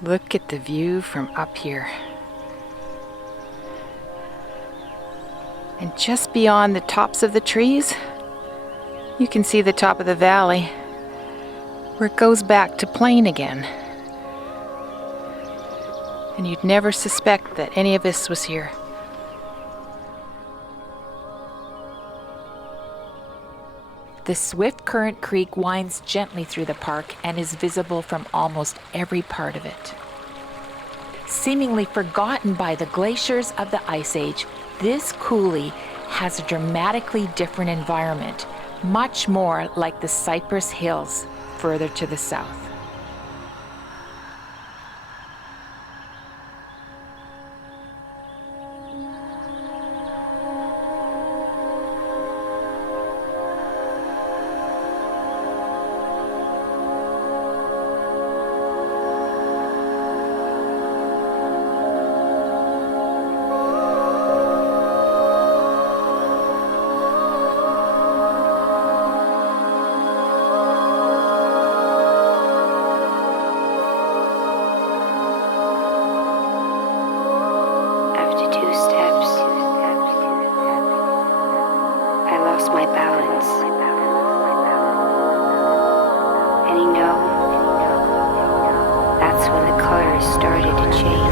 Look at the view from up here. And just beyond the tops of the trees, you can see the top of the valley where it goes back to plain again. And you'd never suspect that any of this was here. The swift current creek winds gently through the park and is visible from almost every part of it. Seemingly forgotten by the glaciers of the Ice Age, this coulee has a dramatically different environment, much more like the Cypress Hills further to the south. My balance. And you know, that's when the colors started to change.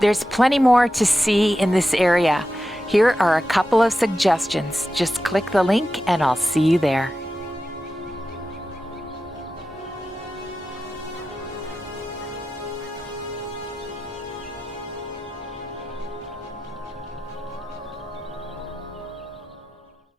There's plenty more to see in this area. Here are a couple of suggestions. Just click the link and I'll see you there.